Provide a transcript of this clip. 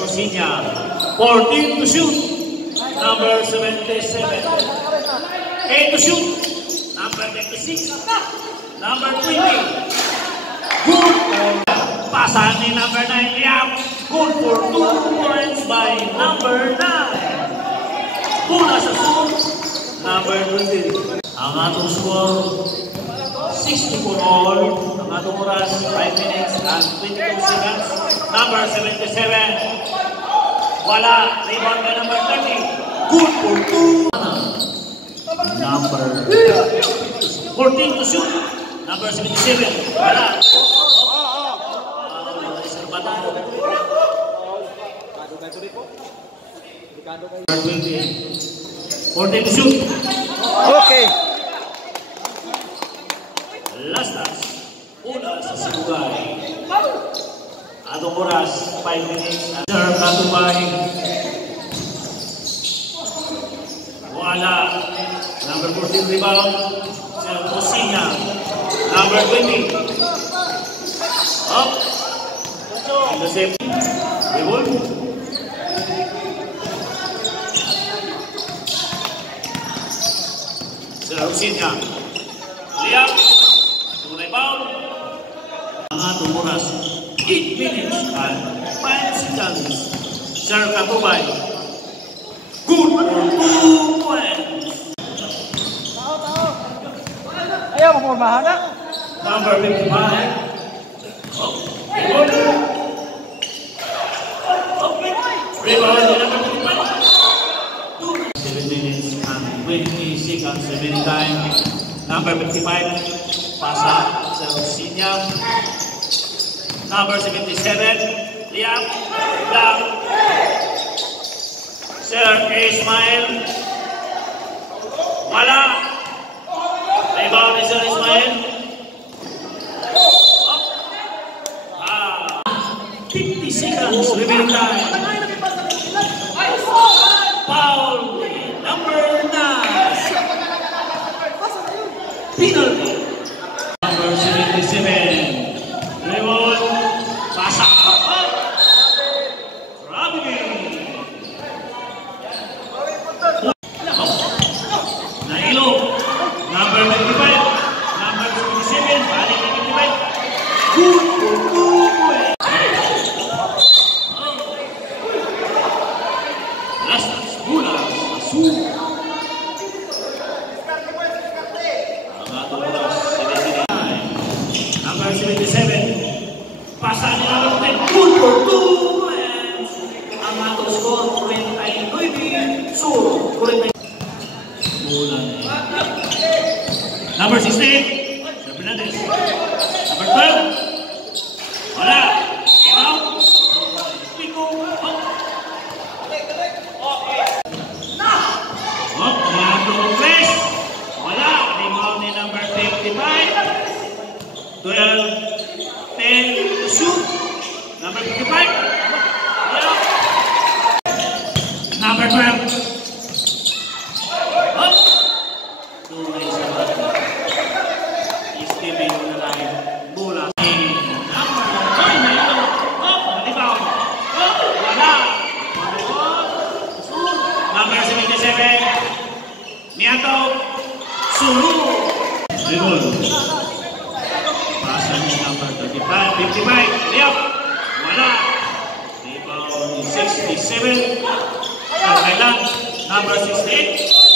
Rosinya, 14 to shoot. Number 77. 8 to shoot. Number 56. Number 20. Good. Pasan ni number 9. Liam. Good for 2 points by number 9. Pula sa shoot. Number 20. Ang atong score, 64 all. Ang atong oras, 5 minutes and 22 seconds. Number 77. Wala. Rebound by number 30. Good for 2. Number 14 to shoot. Number 77. Wala. Number 20. 14 to shoot. Okay. Lastas. Una sa Sibugay. Atong oras, 5 minutes. Sir Katubay. Wala. Number 14 rebound. Sir Rosinya. Number 20. Up. The same. Rebound. Sir Rosinya. Liam. Rebound. Ang atong oras, 8 minutes and 5 seconds. Sir Katubay. Good for 2 points. Ayaw, mapormahan na. Number 55. Rebound. Rebound number 55. 7 minutes and 20 seconds remaining time. Number 55. Pasa sa Rosinya. Number 77. Liam. Lang. Sir Ismail. Wala. Rebound ni Sir Ismail. 50 seconds remaining time. Foul. Number 9. Penalty. Number 77. Rebound. Pasa. Rabi. Nailo. Number 55. Number 27. Balik na 55. Good for 2 points. Lastas. Bola. Asul. Number 77. Pasa ni number 10. Good for 2 points. Ang atong score, 49. Sur. 49. Bola. Number 16. Sir Fernandez. Number 12. Wala. Rebound. Pico. Atong press. Wala. Rebound ni number 55. 12, 10 to shoot. Number 55. Number 12. Up. Tunay sa bata. Estimate na lang. Bola. Number 9. Up. Rebound. Up. Wala. Number 77. Niato. Sulu. Rebound. Number 35, 55, Liam. Wala. Rebound 67. Kailan, number 68.